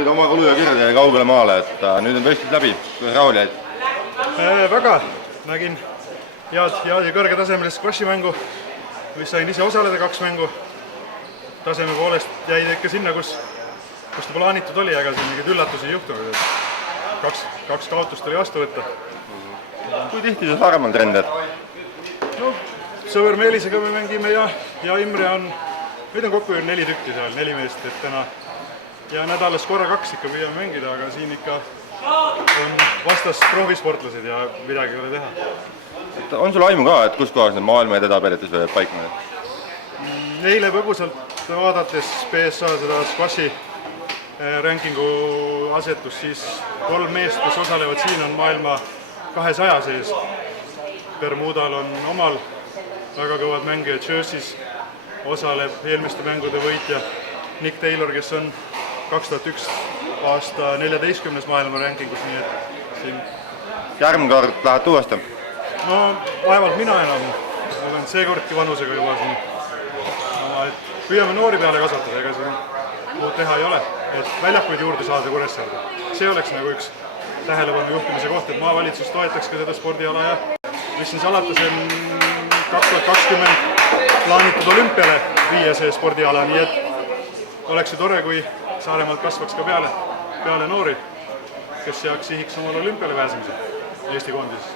tulid oma kulu ja kirjadega kaugele maale, et nüüd on võistlus läbi. Kuidas rahul jäid? Väga. Nägin head ja kõrgetasemelist squashi mängu, mis sain ise osaleda 2 mängu. Taseme poolest jäid ikka sinna, kus ta plaanitud oli, aga siin mingid üllatusi ei juhtunud. Kaks kaotust oli vastu võtta. Kui tihti sa Saaremaal trendid? No, sõber Meelisega me mängime ja Imre on, meid on kokku 4 tükki seal, 4 meest, et täna ja nädalas korra 2 ikka püüame mängida, aga siin ikka on vastas profisportlased ja midagi ei ole teha. On sul aimu ka, et kus kohas need maailma edetabelis võivad paikneda? Eile põgusalt vaadates PSA seda squashi rankingu asetus, siis 3 meest, kes osalevad siin, on maailma 200 sees. Bermudal on omal väga kõvad mängijad, Jersey's osaleb eelmiste mängude võitja Nick Taylor, kes on 2001 aasta 14. maailma rankingus, nii et siin... Järgmine kord lähed uuesti? No, vaevalt mina enam. Ma olen seekordki vanusega juba siin. Püüame noori peale kasvatada, ega siin muud teha ei ole, et väljakuid juurde saada Kuressaarde. See oleks nagu üks tähelepanu juhtimise koht, et maavalitsus toetaks ka seda spordiala ja mis siin salata, see on 2020 plaanitud olümpiale viia see spordiala, nii et oleks ju tore, kui Saaremaalt kasvaks ka peale noori, kes seaks sihiks omal olümpiale pääsemise Eesti koondises.